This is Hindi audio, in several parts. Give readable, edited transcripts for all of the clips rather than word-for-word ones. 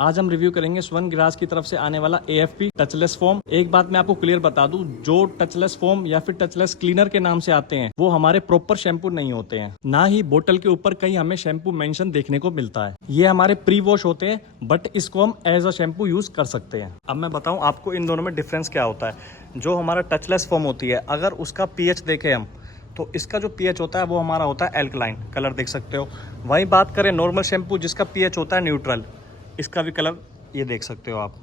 आज हम रिव्यू करेंगे स्वर्ण ग्लास की तरफ से आने वाला AFP टचलेस फोम। एक बात मैं आपको क्लियर बता दूं, जो टचलेस फोम या फिर टचलेस क्लीनर के नाम से आते हैं वो हमारे प्रॉपर शैम्पू नहीं होते हैं, ना ही बोतल के ऊपर कहीं हमें शैम्पू मेंशन देखने को मिलता है। ये हमारे प्री वॉश होते हैं, बट इसको हम एज अ शैम्पू यूज कर सकते हैं। अब मैं बताऊं आपको इन दोनों में डिफरेंस क्या होता है। जो हमारा टचलेस फोम होती है, अगर उसका pH देखें हम, तो इसका जो pH होता है वो हमारा होता है एल्कलाइन, कलर देख सकते हो। वहीं बात करें नॉर्मल शैम्पू जिसका pH होता है न्यूट्रल, इसका भी कलर ये देख सकते हो आप।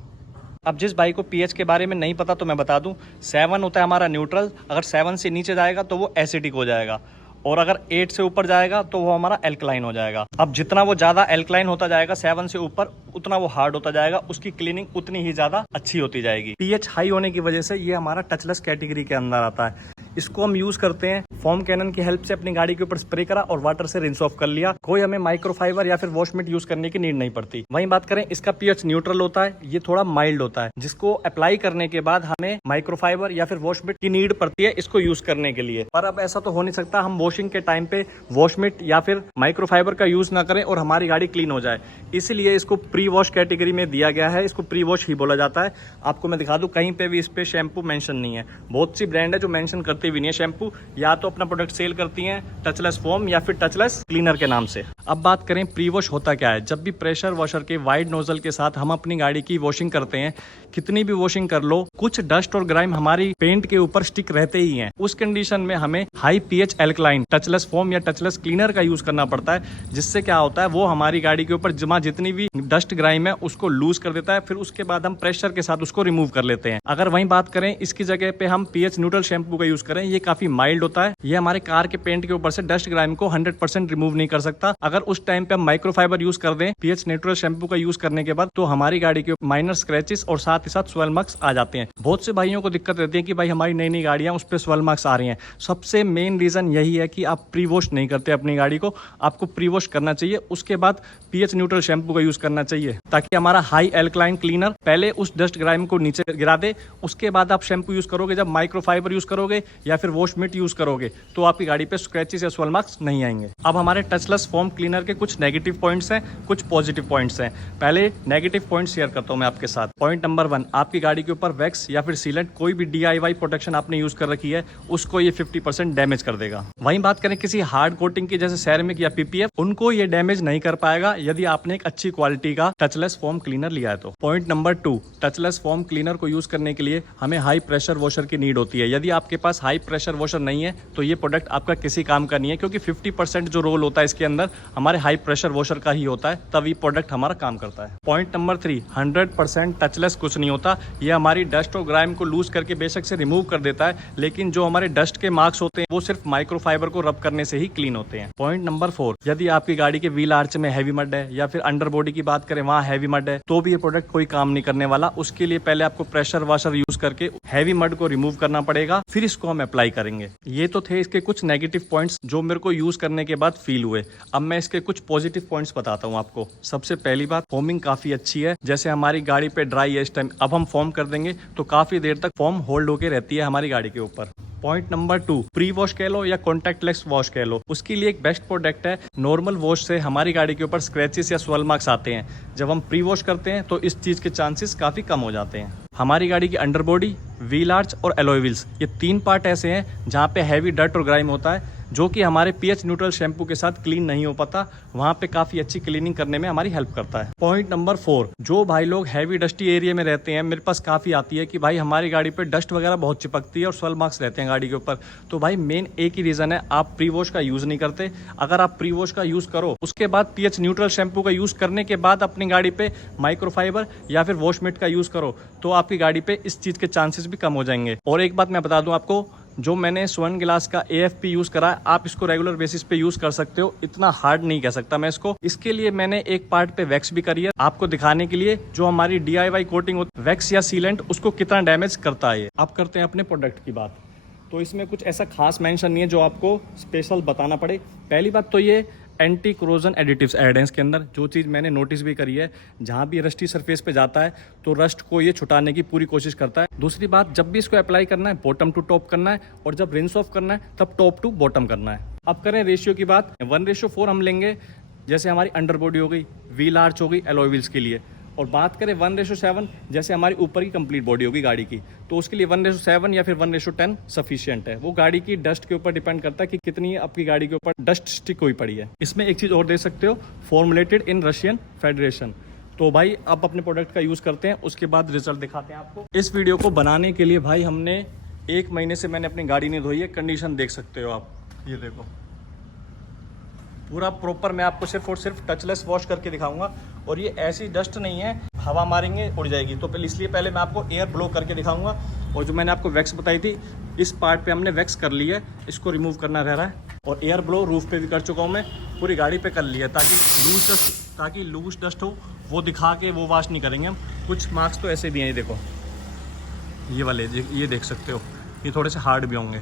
अब जिस भाई को pH के बारे में नहीं पता तो मैं बता दूं, 7 होता है हमारा न्यूट्रल, अगर 7 से नीचे जाएगा तो वो एसिडिक हो जाएगा, और अगर 8 से ऊपर जाएगा तो वो हमारा एल्कलाइन हो जाएगा। अब जितना वो ज़्यादा एल्कलाइन होता जाएगा 7 से ऊपर, उतना वो हार्ड होता जाएगा, उसकी क्लीनिंग उतनी ही ज़्यादा अच्छी होती जाएगी। pH हाई होने की वजह से ये हमारा टचलेस कैटेगरी के अंदर आता है। इसको हम यूज करते हैं फोम कैनन की हेल्प से, अपनी गाड़ी के ऊपर स्प्रे करा और वाटर से रिंस ऑफ कर लिया। कोई हमें माइक्रोफाइबर या फिर वॉशमिट यूज करने की नीड नहीं पड़ती। वहीं बात करें, इसका pH न्यूट्रल होता है, ये थोड़ा माइल्ड होता है, जिसको अप्लाई करने के बाद हमें माइक्रोफाइबर या फिर वॉशमिट की नीड पड़ती है इसको यूज करने के लिए। पर अब ऐसा तो हो नहीं सकता हम वॉशिंग के टाइम पे वॉशमिट या फिर माइक्रोफाइबर का यूज ना करें और हमारी गाड़ी क्लीन हो जाए, इसीलिए इसको प्री वॉश कैटेगरी में दिया गया है। इसको प्री वॉश ही बोला जाता है। आपको मैं दिखा दूं, कहीं पे भी इस पे शैम्पू मेंशन नहीं है। बहुत सी ब्रांड है जो मेंशन करती भी नहीं है शैम्पू, या तो अपना प्रोडक्ट सेल करती हैं टचलेस फोम या फिर टचलेस क्लीनर के नाम से। अब बात करें प्री वॉश होता क्या है। जब भी प्रेशर वॉशर के वाइड नोजल के साथ हम अपनी गाड़ी की वॉशिंग करते हैं, कितनी भी वॉशिंग कर लो, कुछ डस्ट और ग्राइम हमारी पेंट के ऊपर स्टिक रहते ही हैं। उस कंडीशन में हमें high pH alkaline touchless foam या टचलेस क्लीनर का यूज करना पड़ता है, जिससे क्या होता है वो हमारी गाड़ी के ऊपर जमा जितनी भी डस्ट ग्राइम है उसको लूज कर देता है। फिर उसके बाद हम प्रेशर के साथ उसको रिमूव कर लेते हैं। अगर वहीं बात करें इसकी जगह पे हम pH न्यूट्रल शैम्पू का यूज करें, ये काफी माइल्ड होता है। ये हमारे कार के पेंट के ऊपर से डस्ट ग्राइम को 100% रिमूव नहीं कर सकता। अगर उस टाइम पे हम माइक्रोफाइबर यूज कर दें pH न्यूट्रल शैम्पू का यूज करने के बाद, तो हमारी गाड़ी के माइनर स्क्रैचेस और साथ ही साथ स्वेल मार्क्स आ जाते हैं। बहुत से भाइयों को दिक्कत रहती है कि भाई हमारी नई नई गाड़ियां उस पर स्वेल मार्क्स आ रही हैं। सबसे मेन रीजन यही है कि आप प्री वॉश नहीं करते अपनी गाड़ी को। आपको प्री वॉश करना चाहिए, उसके बाद pH न्यूट्रल शैम्पू का यूज करना चाहिए, ताकि हमारा हाई एल्कलाइन क्लीनर पहले उस डस्ट ग्राइम को नीचे गिरा दे। उसके बाद आप शैम्पू यूज करोगे, जब माइक्रोफाइबर यूज करोगे या फिर वॉशमिट यूज करोगे, तो आपकी गाड़ी पे स्क्रैचेस या स्वेल मार्क्स नहीं आएंगे। अब हमारे टचलेस फोम क्लीनर के कुछ नेगेटिव पॉइंट्स हैं, कुछ पॉजिटिव पॉइंट्स हैं। पहले नेगेटिव पॉइंट शेयर करता हूं मैं आपके साथ। पॉइंट नंबर 1, आपकी गाड़ी के ऊपर वैक्स या फिर सीलेंट कोई भी DIY प्रोटेक्शन आपने यूज कर रखी है, उसको ये 50% डैमेज कर देगा। वहीं बात करें किसी हार्ड कोटिंग की जैसे सेरेमिक या PPF, उनको ये डैमेज नहीं कर पाएगा यदि आपने एक अच्छी क्वालिटी का टचलेस फोम क्लीनर लिया है तो। Point number 2, touchless foam cleaner को यूज करने के लिए हमें हाई प्रेशर वॉशर की नीड होती है। यदि आपके पास हाई प्रेशर वॉशर नहीं है तो ये प्रोडक्ट आपका किसी काम का नहीं है, क्योंकि 50% जो रोल होता है इसके अंदर हमारे हाई प्रेशर वॉशर का ही होता है, तब ये प्रोडक्ट हमारा काम करता है। पॉइंट नंबर 3, 100% टचलेस कुछ नहीं होता। ये हमारी डस्ट और ग्राइम को लूज करके बेशक से रिमूव कर देता है, लेकिन जो हमारे डस्ट के मार्क्स होते हैं वो सिर्फ माइक्रोफाइबर को रब करने से ही क्लीन होते हैं। पॉइंट नंबर 4, यदि आपकी गाड़ी के व्हील आर्च में हैवी मड है या फिर अंडरबॉडी की बात करें वहाँ हैवी मड है, तो भी ये प्रोडक्ट कोई काम नहीं करने वाला। उसके लिए पहले आपको प्रेशर वॉशर यूज करके हैवी मड को रिमूव करना पड़ेगा, फिर इसको हम अप्लाई करेंगे। ये तो थे इसके कुछ नेगेटिव पॉइंट्स जो मेरे को यूज करने के बाद फील हुए। अब मैं इसके कुछ पॉजिटिव पॉइंट्स बताता हूँ आपको। सबसे पहली बात, फोमिंग काफी अच्छी है। जैसे हमारी गाड़ी पे ड्राई है इस टाइम, अब हम फोम कर देंगे तो काफी देर तक फोम होल्ड होके रहती है हमारी गाड़ी के ऊपर। पॉइंट नंबर 2, प्री वॉश कह लो या कॉन्टैक्टलेस वॉश कह लो, उसके लिए एक बेस्ट प्रोडक्ट है। नॉर्मल वॉश से हमारी गाड़ी के ऊपर स्क्रैचेस या स्वेल मार्क्स आते हैं, जब हम प्री वॉश करते हैं तो इस चीज के चांसेस काफी कम हो जाते हैं। हमारी गाड़ी की अंडरबॉडी, व्हील आर्च और एलॉय व्हील्स, ये 3 पार्ट ऐसे हैं जहाँ पे हैवी डर्ट और ग्राइम होता है, जो कि हमारे pH न्यूट्रल शैम्पू के साथ क्लीन नहीं हो पाता। वहाँ पे काफी अच्छी क्लीनिंग करने में हमारी हेल्प करता है। पॉइंट नंबर 4, जो भाई लोग हैवी डस्टी एरिया में रहते हैं, मेरे पास काफी आती है कि भाई हमारी गाड़ी पे डस्ट वगैरह बहुत चिपकती है और स्वेल मार्क्स रहते हैं गाड़ी के ऊपर, तो भाई मेन एक ही रीजन है, आप प्री वॉश का यूज नहीं करते। अगर आप प्री वॉश का यूज करो, उसके बाद pH न्यूट्रल शैम्पू का यूज करने के बाद अपनी गाड़ी पे माइक्रोफाइबर या फिर वॉशमिट का यूज करो, तो आपकी गाड़ी पे इस चीज के चांसेस भी कम हो जाएंगे। और एक बात मैं बता दूं आपको, जो मैंने स्वर्ण ग्लास का AFP यूज करा है, आप इसको रेगुलर बेसिस पे यूज कर सकते हो। इतना हार्ड नहीं कह सकता मैं इसको। इसके लिए मैंने एक पार्ट पे वैक्स भी करी है, आपको दिखाने के लिए जो हमारी DIY कोटिंग होती है वैक्स या सीलेंट, उसको कितना डैमेज करता है। आप करते हैं अपने प्रोडक्ट की बात, तो इसमें कुछ ऐसा खास मेंशन नहीं है जो आपको स्पेशल बताना पड़े। पहली बात तो ये एंटी क्रोजन एडिटिव्स ऐड हैं इसके अंदर, जो चीज़ मैंने नोटिस भी करी है। जहाँ भी रस्टी सरफेस पे जाता है तो रस्ट को ये छुटाने की पूरी कोशिश करता है। दूसरी बात, जब भी इसको अप्लाई करना है बॉटम टू टॉप करना है, और जब रिंस ऑफ करना है तब टॉप टू बॉटम करना है। अब करें रेशियो की बात, 1:4 हम लेंगे। जैसे हमारी अंडरबॉडी हो गई, व्हील आर्च हो गई एलॉय व्हील्स के लिए, और बात करें 1:7, जैसे हमारी ऊपर की कंप्लीट बॉडी होगी गाड़ी की, तो उसके लिए 1:7 या फिर 1:10 सफिशियंट है। वो गाड़ी की डस्ट के ऊपर डिपेंड करता है कि कितनी आपकी गाड़ी के ऊपर डस्ट स्टिक हुई पड़ी है। इसमें एक चीज़ और देख सकते हो, फॉर्मुलेटेड इन रशियन फेडरेशन। तो भाई आप अपने प्रोडक्ट का यूज़ करते हैं, उसके बाद रिजल्ट दिखाते हैं आपको। इस वीडियो को बनाने के लिए भाई हमने 1 महीने से मैंने अपनी गाड़ी नहीं धोई है। कंडीशन देख सकते हो आप, ये देखो पूरा प्रॉपर। मैं आपको सिर्फ और सिर्फ टचलेस वॉश करके दिखाऊंगा। और ये ऐसी डस्ट नहीं है हवा मारेंगे उड़ जाएगी, तो इसलिए पहले मैं आपको एयर ब्लो करके दिखाऊंगा। और जो मैंने आपको वैक्स बताई थी, इस पार्ट पे हमने वैक्स कर ली है, इसको रिमूव करना रह रहा है। और एयर ब्लो रूफ पे भी कर चुका हूँ मैं, पूरी गाड़ी पे कर लिया, ताकि लूज डस्ट हो वो दिखा के वो वॉश नहीं करेंगे हम। कुछ मार्क्स तो ऐसे भी हैं, ये देखो, ये वाले ये देख सकते हो, ये थोड़े से हार्ड भी होंगे।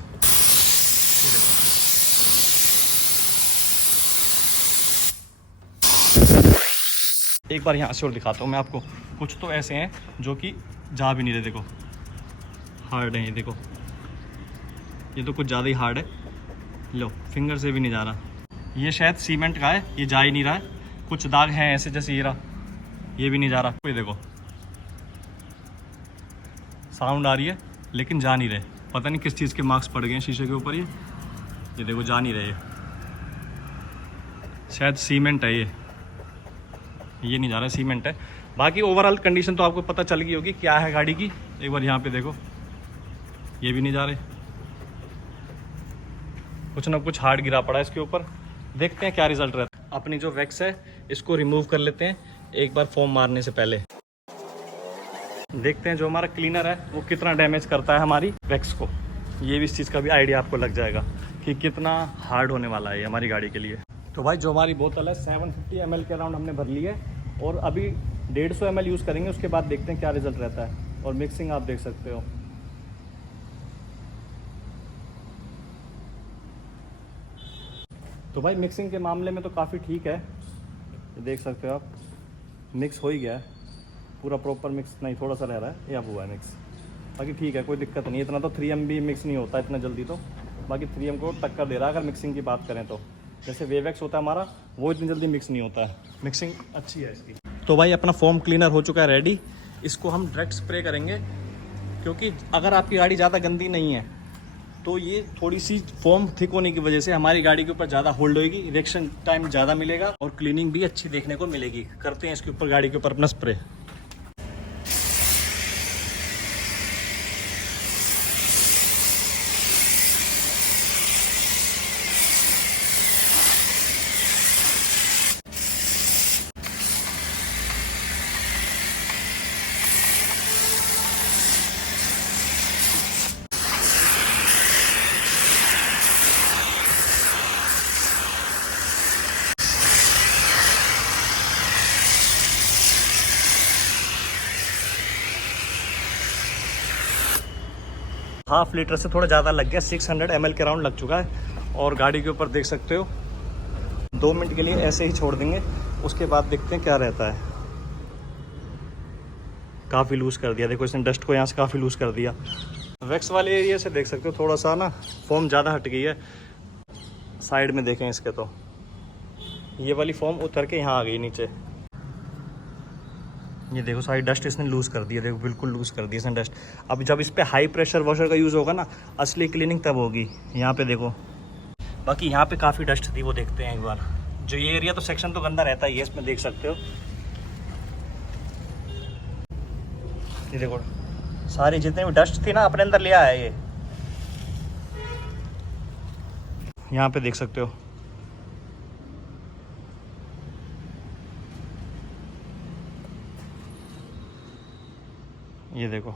एक बार यहाँ से और दिखाता हूँ मैं आपको। कुछ तो ऐसे हैं जो कि जा भी नहीं रहे, देखो हार्ड है, ये देखो, ये तो कुछ ज़्यादा ही हार्ड है। लो, फिंगर से भी नहीं जा रहा। ये शायद सीमेंट का है, ये जा ही नहीं रहा है। कुछ दाग हैं ऐसे, जैसे ये रहा, ये भी नहीं जा रहा। ये देखो साउंड आ रही है लेकिन जा नहीं रहे, पता नहीं किस चीज़ के मार्क्स पड़ गए हैं शीशे के ऊपर। ये देखो जा नहीं रहे, शायद सीमेंट है, ये नहीं जा रहा है, सीमेंट है। बाकी ओवरऑल कंडीशन तो आपको पता चल गई होगी क्या है गाड़ी की। एक बार यहाँ पे देखो, ये भी नहीं जा रहे, कुछ ना कुछ हार्ड गिरा पड़ा है इसके ऊपर। देखते हैं क्या रिजल्ट रहता है। अपनी जो वैक्स है इसको रिमूव कर लेते हैं एक बार फोम मारने से पहले। देखते हैं जो हमारा क्लीनर है वो कितना डैमेज करता है हमारी वैक्स को। ये भी इस चीज़ का भी आइडिया आपको लग जाएगा कि कितना हार्ड होने वाला है हमारी गाड़ी के लिए। तो भाई जो हमारी बोतल है 750 ml के अराउंड हमने भर ली है, और अभी 150 ml यूज़ करेंगे। उसके बाद देखते हैं क्या रिजल्ट रहता है। और मिक्सिंग आप देख सकते हो। तो भाई मिक्सिंग के मामले में तो काफ़ी ठीक है, ये देख सकते हो आप, मिक्स हो ही गया है पूरा प्रॉपर। मिक्स नहीं, थोड़ा सा रह रहा है, या हुआ है मिक्स। बाकी ठीक है, कोई दिक्कत नहीं। इतना तो 3M भी मिक्स नहीं होता इतना जल्दी तो। बाकी 3M को टक्कर दे रहा है अगर मिक्सिंग की बात करें तो। जैसे वेवैक्स होता है हमारा, वो इतनी जल्दी मिक्स नहीं होता है। मिक्सिंग अच्छी है इसकी। तो भाई अपना फोम क्लीनर हो चुका है रेडी। इसको हम डायरेक्ट स्प्रे करेंगे, क्योंकि अगर आपकी गाड़ी ज़्यादा गंदी नहीं है तो ये थोड़ी सी फोम थिक होने की वजह से हमारी गाड़ी के ऊपर ज़्यादा होल्ड होएगी, रिएक्शन टाइम ज़्यादा मिलेगा और क्लीनिंग भी अच्छी देखने को मिलेगी। करते हैं इसके ऊपर, गाड़ी के ऊपर अपना स्प्रे। ½ लीटर से थोड़ा ज़्यादा लग गया, 600 ml के राउंड लग चुका है। और गाड़ी के ऊपर देख सकते हो 2 मिनट के लिए ऐसे ही छोड़ देंगे, उसके बाद देखते हैं क्या रहता है। काफ़ी लूज़ कर दिया, देखो इसने डस्ट को यहाँ से काफ़ी लूज़ कर दिया। वैक्स वाले एरिया से देख सकते हो थोड़ा सा ना फोम ज़्यादा हट गई है। साइड में देखें इसके, तो ये वाली फोम उतर के यहाँ आ गई नीचे। ये देखो सारी डस्ट इसने लूज़ कर दी है, देखो बिल्कुल लूज़ कर दी इसने डस्ट। अब जब इस पर हाई प्रेशर वॉशर का यूज़ होगा ना, असली क्लीनिंग तब होगी। यहाँ पे देखो, बाकी यहाँ पे काफ़ी डस्ट थी, वो देखते हैं एक बार। जो ये एरिया तो सेक्शन तो गंदा रहता ही है, इसमें देख सकते हो। ये देखो सारी जितनी भी डस्ट थी ना अपने अंदर ले आया ये। यहाँ पे देख सकते हो, ये देखो।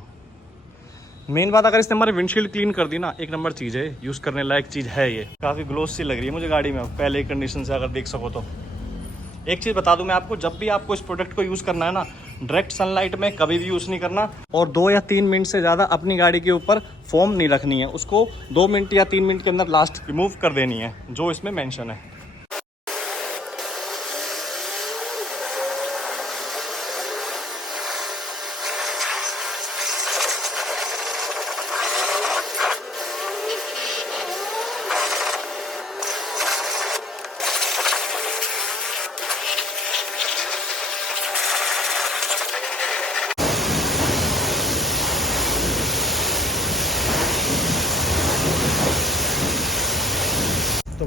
मेन बात, अगर इसने हमारे विंडशील्ड क्लीन कर दी ना, एक नंबर चीज़ है, यूज़ करने लायक चीज़ है ये। काफ़ी ग्लोस सी लग रही है मुझे गाड़ी में पहले कंडीशन से अगर देख सको तो। एक चीज़ बता दूं मैं आपको, जब भी आपको इस प्रोडक्ट को यूज़ करना है ना, डायरेक्ट सनलाइट में कभी भी यूज़ नहीं करना। और 2 या 3 मिनट से ज़्यादा अपनी गाड़ी के ऊपर फोम नहीं रखनी है, उसको 2 मिनट या 3 मिनट के अंदर लास्ट रिमूव कर देनी है, जो इसमें मेंशन है।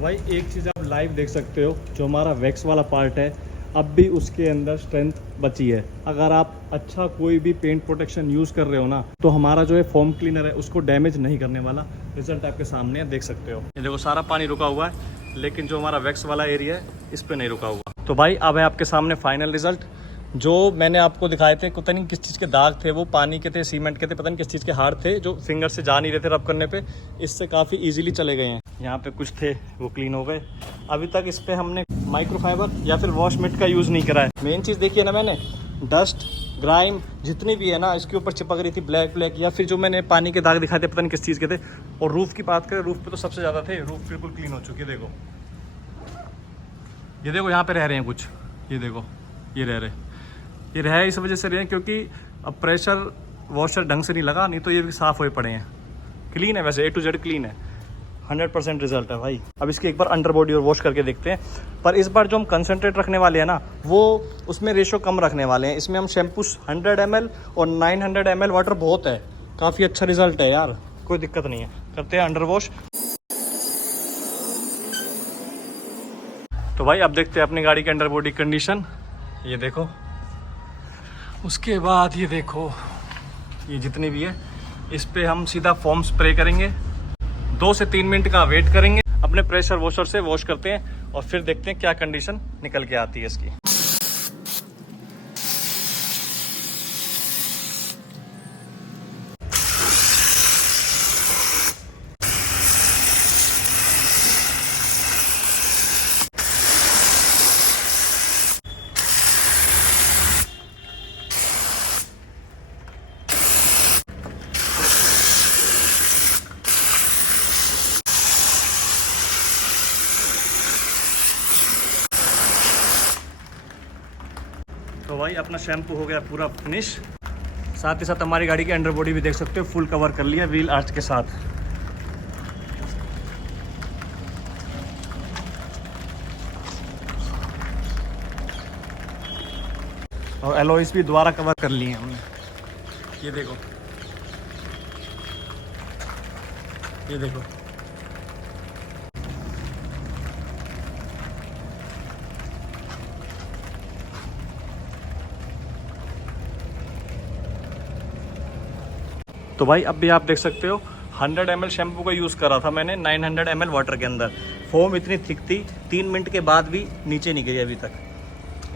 तो भाई एक चीज़ आप लाइव देख सकते हो, जो हमारा वैक्स वाला पार्ट है अब भी उसके अंदर स्ट्रेंथ बची है। अगर आप अच्छा कोई भी पेंट प्रोटेक्शन यूज़ कर रहे हो ना, तो हमारा जो है फोम क्लीनर है उसको डैमेज नहीं करने वाला। रिजल्ट आपके सामने है, देख सकते हो। ये देखो सारा पानी रुका हुआ है, लेकिन जो हमारा वैक्स वाला एरिया है इस पर नहीं रुका हुआ। तो भाई अब है आपके सामने फाइनल रिजल्ट। जो मैंने आपको दिखाए थे, पता नहीं किस चीज़ के दाग थे, वो पानी के थे, सीमेंट के थे, पता नहीं किस चीज़ के हार्ड थे, जो फिंगर से जा नहीं रहे थे रब करने पे। इससे काफ़ी इजीली चले गए हैं। यहाँ पे कुछ थे वो क्लीन हो गए। अभी तक इस पे हमने माइक्रोफाइबर या फिर वॉश मिट का यूज़ नहीं करा है। मेन चीज़ देखिए ना, मैंने डस्ट ग्राइम जितनी भी है ना इसके ऊपर चिपक रही थी, ब्लैक या फिर जो मैंने पानी के दाग दिखाए थे पता नहीं किस चीज़ के थे। और रूफ़ की बात करें, रूफ़ पे तो सबसे ज़्यादा थे। रूफ़ बिल्कुल क्लीन हो चुकी है। देखो ये देखो यहाँ पे रह रहे हैं कुछ, ये देखो ये रह इस वजह से रहे हैं क्योंकि अब प्रेशर वॉशर ढंग से नहीं लगा, नहीं तो ये भी साफ़ हुए पड़े हैं। क्लीन है वैसे, A to Z क्लीन है, 100% रिजल्ट है भाई। अब इसकी एक बार अंडरबॉडी और वॉश करके देखते हैं। पर इस बार जो हम कंसनट्रेट रखने वाले हैं ना, वो उसमें रेशो कम रखने वाले हैं। इसमें हम शैम्पू 100 ml और 900 ml वाटर बहुत है, काफ़ी अच्छा रिजल्ट है यार, कोई दिक्कत नहीं है। करते हैं अंडर वॉश। तो भाई अब देखते हैं अपनी गाड़ी की अंडरबॉडी कंडीशन। ये देखो, उसके बाद ये देखो, ये जितनी भी है इस पे हम सीधा फोम स्प्रे करेंगे। 2 से 3 मिनट का वेट करेंगे, अपने प्रेशर वॉशर से वॉश करते हैं और फिर देखते हैं क्या कंडीशन निकल के आती है इसकी। तो भाई अपना शैम्पू हो गया पूरा फिनिश। साथ ही साथ हमारी गाड़ी की अंडरबॉडी भी देख सकते हो, फुल कवर कर लिया व्हील आर्च के साथ। और एलॉयज भी दोबारा कवर कर लिए हमने। ये देखो, ये देखो, तो भाई अब भी आप देख सकते हो 100 ml शैम्पू का यूज़ करा था मैंने 900 ml वाटर के अंदर। फोम इतनी थिक थी, 3 मिनट के बाद भी नीचे नहीं गिरी अभी तक।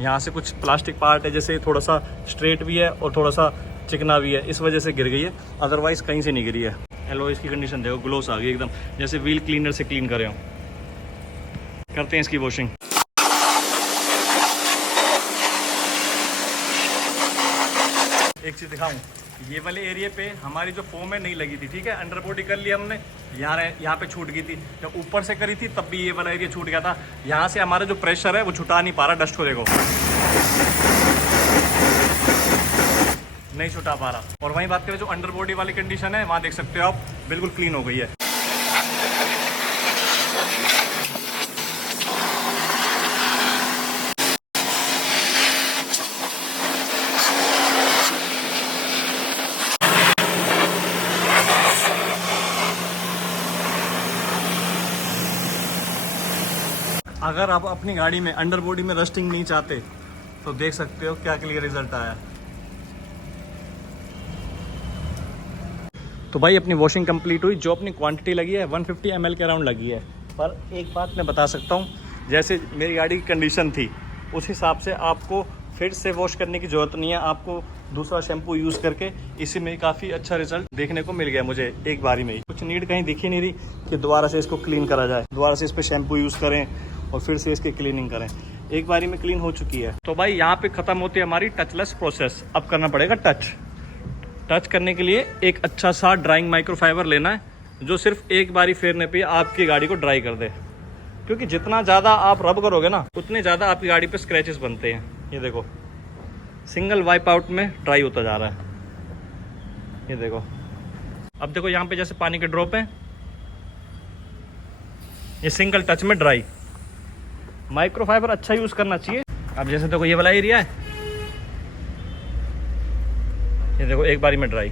यहाँ से कुछ प्लास्टिक पार्ट है, जैसे थोड़ा सा स्ट्रेट भी है और थोड़ा सा चिकना भी है, इस वजह से गिर गई है, अदरवाइज कहीं से नहीं गिरी है। एलॉयज की कंडीशन देखो, ग्लोस आ गई एकदम, जैसे व्हील क्लीनर से क्लीन करे हो। करते हैं इसकी वॉशिंग। एक चीज़ दिखाऊं, ये वाले एरिया पे हमारी जो फोम है नहीं लगी थी, ठीक है। अंडरबॉडी कर लिया हमने, यहाँ पे छूट गई थी। जब ऊपर से करी थी तब भी ये वाला एरिया छूट गया था। यहाँ से हमारा जो प्रेशर है वो छुटा नहीं पा रहा, डस्ट को देखो नहीं छुटा पा रहा। और वहीं बात करें जो अंडरबॉडी वाली कंडीशन है, वहाँ देख सकते हो आप बिल्कुल क्लीन हो गई है। अगर आप अपनी गाड़ी में अंडरबॉडी में रस्टिंग नहीं चाहते तो देख सकते हो क्या क्लियर रिजल्ट आया। तो भाई अपनी वॉशिंग कंप्लीट हुई। जो अपनी क्वांटिटी लगी है 150 ml के अराउंड लगी है। पर एक बात मैं बता सकता हूँ, जैसे मेरी गाड़ी की कंडीशन थी उस हिसाब से आपको फिर से वॉश करने की ज़रूरत नहीं है। आपको दूसरा शैम्पू यूज़ करके इसी में काफ़ी अच्छा रिजल्ट देखने को मिल गया मुझे एक बारी में ही। कुछ नीड कहीं दिखी नहीं रही कि दोबारा से इसको क्लीन करा जाए, दोबारा से इस पर शैम्पू यूज़ करें और फिर से इसकी क्लीनिंग करें। एक बारी में क्लीन हो चुकी है। तो भाई यहाँ पे ख़त्म होती है हमारी टचलेस प्रोसेस। अब करना पड़ेगा टच करने के लिए एक अच्छा सा ड्राइंग माइक्रोफाइबर लेना है, जो सिर्फ एक बारी फेरने पे आपकी गाड़ी को ड्राई कर दे। क्योंकि जितना ज़्यादा आप रब करोगे ना, उतने ज़्यादा आपकी गाड़ी पे स्क्रैचेस बनते हैं। ये देखो, सिंगल वाइप आउट में ड्राई होता जा रहा है। ये देखो, अब देखो यहाँ पे जैसे पानी के ड्रॉप हैं, ये सिंगल टच में ड्राई। माइक्रोफाइबर अच्छा यूज़ करना चाहिए। अब जैसे देखो ये वाला एरिया है, ये देखो एक बारी में ड्राई।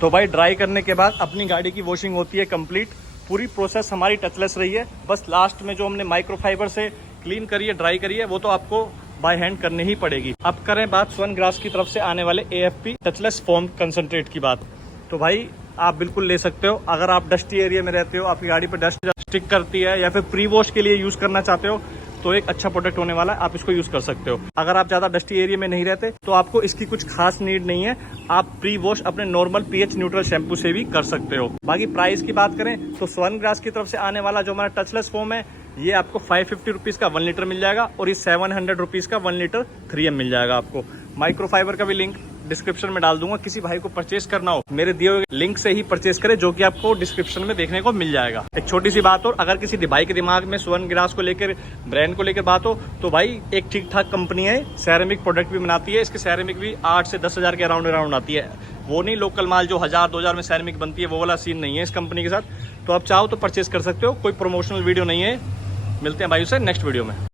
तो भाई ड्राई करने के बाद अपनी गाड़ी की वॉशिंग होती है कंप्लीट। पूरी प्रोसेस हमारी टचलेस रही है। बस लास्ट में जो हमने माइक्रोफाइबर से क्लीन करी है, ड्राई करी है, वो तो आपको बाय हैंड करनी ही पड़ेगी। अब करें बात स्वर्ण ग्रास की तरफ से आने वाले AFP टचलेस फोम कंसंट्रेट की बात, तो भाई आप बिल्कुल ले सकते हो। अगर आप डस्टी एरिया में रहते हो, आपकी गाड़ी पर डस्ट स्टिक करती है, या फिर प्री वॉश के लिए यूज करना चाहते हो, तो एक अच्छा प्रोडक्ट होने वाला है, आप इसको यूज कर सकते हो। अगर आप ज्यादा डस्टी एरिया में नहीं रहते तो आपको इसकी कुछ खास नीड नहीं है, आप प्री वॉश अपने नॉर्मल pH न्यूट्रल शैम्पू से भी कर सकते हो। बाकी प्राइस की बात करें तो स्वर्ण ग्रास की तरफ से आने वाला जो हमारा टचलेस फोम है, ये आपको 550 रुपीज का 1 लीटर मिल जाएगा, और ये 700 रुपीज का 1 लीटर 3M मिल जाएगा आपको। माइक्रोफाइबर का भी लिंक डिस्क्रिप्शन में डाल दूंगा, किसी भाई को परचेस करना हो मेरे दिए हुए लिंक से ही परचेस करें, जो कि आपको डिस्क्रिप्शन में देखने को मिल जाएगा। एक छोटी सी बात और, अगर किसी भाई के दिमाग में स्वर्ण ग्रास को लेकर, ब्रांड को लेकर बात हो, तो भाई एक ठीक ठाक कंपनी है, सैरेमिक प्रोडक्ट भी बनाती है। इसकी सैरेमिक भी 8 से 10,000 के अराउंड आती है। वो नहीं लोकल माल जो 1000-2000 में सैरेमिक बनती है, वो वाला सीन नहीं है इस कंपनी के साथ। तो आप चाहो तो परचेस कर सकते हो, कोई प्रमोशनल वीडियो नहीं है। मिलते हैं भाई से नेक्स्ट वीडियो में।